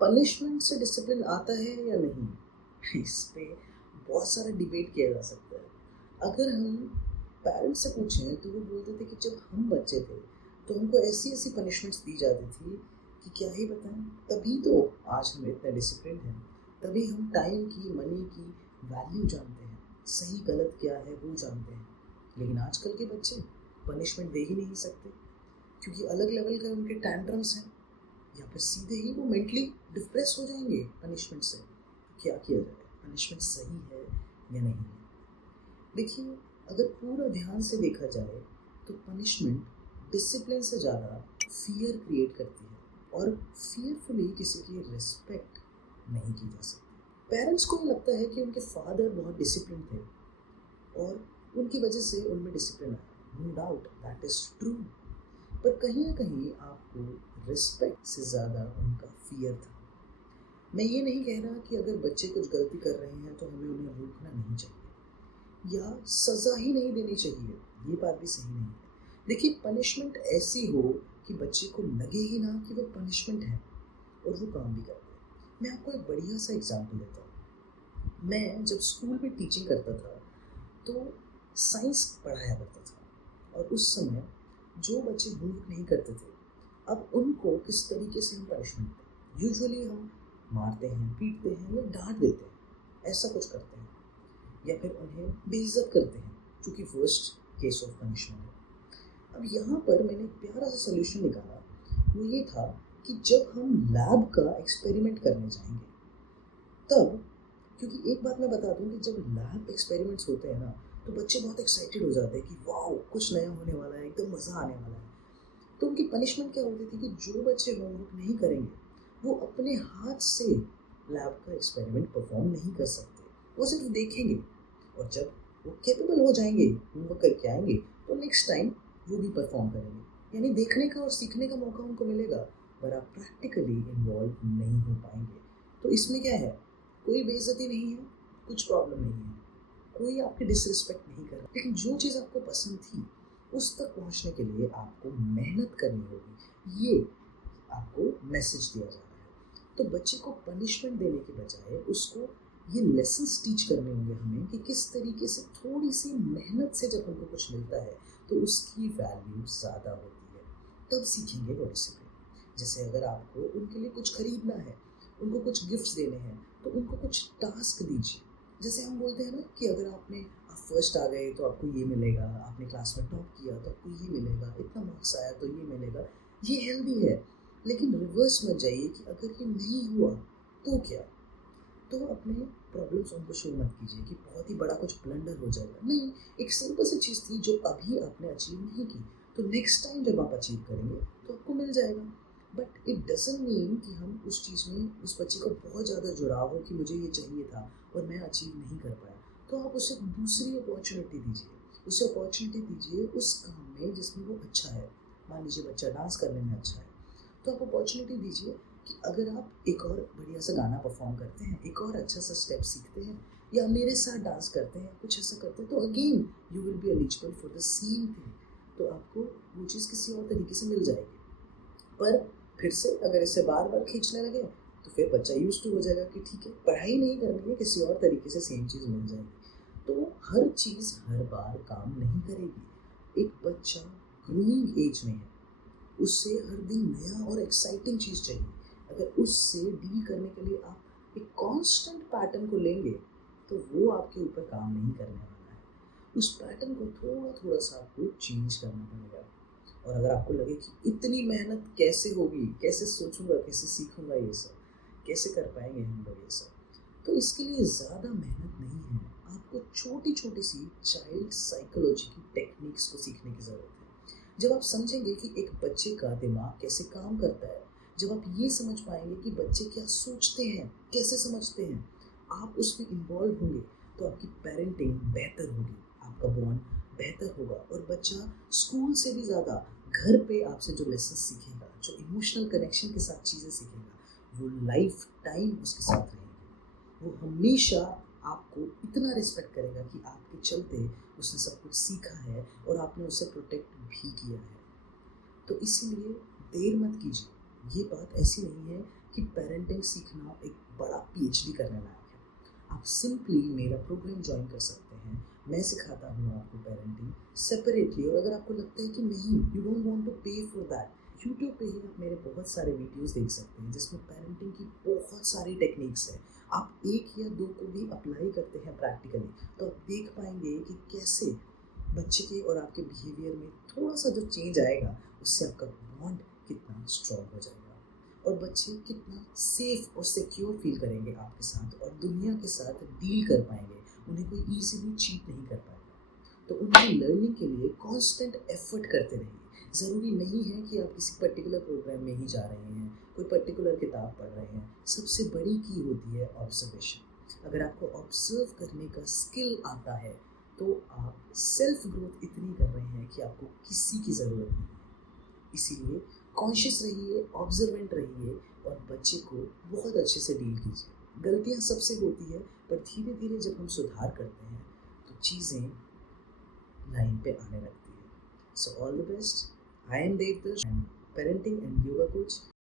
Punishment से discipline आता है या नहीं? इस पे बहुत सारा डिबेट किया जा सकता है। अगर हम पेरेंट्स से पूछें तो वो बोलते थे कि जब हम बच्चे थे तो हमको ऐसी-ऐसी पनिशमेंट्स दी जाती थी कि क्या ही बताएँ। तभी तो आज हम इतने डिसिप्लिन्ड हैं। तभी हम टाइम की, मनी की वैल्यू जानते हैं। सही गलत क्या है वो जानते हैं। लेकिन आजकल के बच्चे पनिशमेंट दे ही नहीं सकते क्योंकि अलग लेवल के उनके टैंट्रम्स हैं। या फिर सीधे ही वो मेंटली डिप्रेस हो जाएंगे पनिशमेंट से। तो क्या किया जाए? पनिशमेंट सही है या नहीं है? देखिए, अगर पूरा ध्यान से देखा जाए तो पनिशमेंट डिसिप्लिन से ज़्यादा फियर क्रिएट करती है और फियरफुली किसी की रिस्पेक्ट नहीं की जा सकती। पेरेंट्स को ये लगता है कि उनके फादर बहुत डिसिप्लिन थे और उनकी वजह से उनमें डिसिप्लिन आया। No doubt that is true. पर कहीं ना कहीं आपको रिस्पेक्ट से ज़्यादा उनका फियर था। मैं ये नहीं कह रहा कि अगर बच्चे कुछ गलती कर रहे हैं तो हमें उन्हें रोकना नहीं चाहिए या सज़ा ही नहीं देनी चाहिए। ये बात भी सही नहीं है। देखिए, पनिशमेंट ऐसी हो कि बच्चे को लगे ही ना कि वो पनिशमेंट है और वो काम भी करते हैं। मैं आपको एक बढ़िया सा एग्जाम्पल देता हूँ। मैं जब स्कूल में टीचिंग करता था तो साइंस पढ़ाया करता था और उस समय जो बच्चे होमवर्क नहीं करते थे, अब उनको किस तरीके से हम पनिशमेंट दें। यूजुअली हम मारते हैं, पीटते हैं या डांट देते हैं, ऐसा कुछ करते हैं या फिर उन्हें बेइज्जत करते हैं, जो कि फर्स्ट केस ऑफ पनिशमेंट है। अब यहाँ पर मैंने एक प्यारा सा सोल्यूशन निकाला। वो ये था कि जब हम लैब का एक्सपेरिमेंट करने जाएंगे तब, क्योंकि एक बात मैं बता दूं कि जब लैब एक्सपेरिमेंट्स होते हैं ना तो बच्चे बहुत एक्साइटेड हो जाते हैं कि वाओ कुछ नया होने वाला है, एकदम मज़ा आने वाला है। तो उनकी पनिशमेंट क्या होती थी कि जो बच्चे होमवर्क नहीं करेंगे वो अपने हाथ से लैब का एक्सपेरिमेंट परफॉर्म नहीं कर सकते। वो सिर्फ देखेंगे और जब वो कैपेबल हो जाएंगे, होमवर्क करके आएंगे, तो नेक्स्ट टाइम वो भी परफॉर्म करेंगे। यानी देखने का और सीखने का मौका उनको मिलेगा, पर आप प्रैक्टिकली इन्वॉल्व नहीं हो पाएंगे। तो इसमें क्या है, कोई बेइज्जती नहीं है, कुछ प्रॉब्लम नहीं है, कोई आपकी डिसरिस्पेक्ट नहीं कर रहा। लेकिन जो चीज़ आपको पसंद थी उस तक पहुंचने के लिए आपको मेहनत करनी होगी। ये आपको मैसेज दिया जा रहा है। तो बच्चे को पनिशमेंट देने के बजाय उसको ये लेसन्स टीच करने होंगे हमें कि किस तरीके से थोड़ी सी मेहनत से जब हमको कुछ मिलता है तो उसकी वैल्यू ज़्यादा होती है। तब सीखेंगे वो डिसिप्लिन। जैसे अगर आपको उनके लिए कुछ खरीदना है, उनको कुछ गिफ्ट्स देने हैं, तो उनको कुछ टास्क दीजिए। जैसे हम बोलते हैं ना कि अगर आप फर्स्ट आ गए तो आपको ये मिलेगा, आपने क्लास में टॉप किया तो आपको ये मिलेगा, इतना मार्क्स आया तो ये मिलेगा। ये हेल्दी है। लेकिन रिवर्स मत जाइए कि अगर ये नहीं हुआ तो क्या। तो अपने प्रॉब्लम्स उनको शो मत कीजिए कि बहुत ही बड़ा कुछ ब्लंडर हो जाएगा। नहीं, एक सिंपल सी चीज़ थी जो अभी आपने अचीव नहीं की, तो नेक्स्ट टाइम जब आप अचीव करेंगे तो आपको मिल जाएगा। बट इट डजंट मीन कि हम उस चीज़ में उस बच्चे को बहुत ज़्यादा जुड़ाव हो कि मुझे ये चाहिए था और मैं अचीव नहीं कर पाया। तो आप उसे दूसरी अपॉर्चुनिटी दीजिए। उसे अपॉर्चुनिटी दीजिए उस काम में जिसमें वो अच्छा है। मान लीजिए बच्चा डांस करने में अच्छा है, तो आप अपॉर्चुनिटी दीजिए कि अगर आप एक और बढ़िया सा गाना परफॉर्म करते हैं, एक और अच्छा सा स्टेप सीखते हैं या मेरे साथ डांस करते हैं, कुछ ऐसा करते हैं, तो again you will be eligible for the same thing. तो आपको वो चीज़ किसी और तरीके से मिल जाएगी। पर फिर से अगर इसे बार बार खींचने लगे तो फिर बच्चा यूज टू हो जाएगा कि ठीक है, पढ़ाई नहीं करनी है, किसी और तरीके से सेम चीज़ मिल जाएगी। तो हर चीज़ हर बार काम नहीं करेगी। एक बच्चा ग्रूमिंग एज में है, उससे हर दिन नया और एक्साइटिंग चीज़ चाहिए। अगर उससे डील करने के लिए आप एक कांस्टेंट पैटर्न को लेंगे तो वो आपके ऊपर काम नहीं करने वाला है। उस पैटर्न को थोड़ा थोड़ा सा आपको चेंज करना पड़ेगा। और अगर आपको लगे कि इतनी मेहनत कैसे होगी, कैसे सोचूंगा, कैसे सीखूंगा, ये सब कैसे कर पाएंगे हम लोग ये सब, तो इसके लिए ज़्यादा मेहनत नहीं है। आपको छोटी छोटी सी चाइल्ड साइकोलॉजी की टेक्निक्स को सीखने की ज़रूरत है। जब आप समझेंगे कि एक बच्चे का दिमाग कैसे काम करता है, जब आप ये समझ पाएंगे कि बच्चे क्या सोचते हैं, कैसे समझते हैं, आप उसमें इन्वॉल्व होंगे, तो आपकी पेरेंटिंग बेहतर होगी, आपका बॉन्ड बेहतर होगा और बच्चा स्कूल से भी ज़्यादा घर पे आपसे जो लेसन सीखेगा, जो इमोशनल कनेक्शन के साथ चीज़ें सीखेगा, वो लाइफ टाइम उसके साथ रहेंगे। वो हमेशा आपको इतना रिस्पेक्ट करेगा कि आपके चलते उसने सब कुछ सीखा है और आपने उसे प्रोटेक्ट भी किया है। तो इसीलिए देर मत कीजिए। ये बात ऐसी नहीं है कि पेरेंटिंग सीखना एक बड़ा पीएचडी करने लायक है। आप सिंपली मेरा प्रोग्राम ज्वाइन कर सकते हैं। मैं सिखाता हूँ आपको पेरेंटिंग सेपरेटली। और अगर आपको लगता है कि नहीं, यू डोंट वांट टू पे फॉर दैट, यूट्यूब पे ही आप मेरे बहुत सारे वीडियोस देख सकते हैं जिसमें पेरेंटिंग की बहुत सारी टेक्निक्स हैं। आप एक या दो को भी अप्लाई करते हैं प्रैक्टिकली, तो आप देख पाएंगे कि कैसे बच्चे के और आपके बिहेवियर में थोड़ा सा जो चेंज आएगा, उससे आपका बॉन्ड कितना स्ट्रॉन्ग हो जाएगा और बच्चे कितना सेफ और सिक्योर फील करेंगे आपके साथ और दुनिया के साथ डील कर पाएंगे। उन्हें कोई ईजिली चीट नहीं कर पाएगा। तो उनकी लर्निंग के लिए कांस्टेंट एफर्ट करते रहिए। ज़रूरी नहीं है कि आप किसी पर्टिकुलर प्रोग्राम में ही जा रहे हैं, कोई पर्टिकुलर किताब पढ़ रहे हैं। सबसे बड़ी की होती है ऑब्जर्वेशन। अगर आपको ऑब्जर्व करने का स्किल आता है तो आप सेल्फ ग्रोथ इतनी कर रहे हैं कि आपको किसी की ज़रूरत नहीं है। इसीलिए कॉन्शियस रहिए, ऑब्जर्वेंट रहिए और बच्चे को बहुत अच्छे से डील कीजिए। गलतियाँ सबसे होती है, पर धीरे धीरे जब हम सुधार करते हैं तो चीज़ें लाइन पे आने लगती है। So all the best. I am Devdarsh, parenting and yoga coach.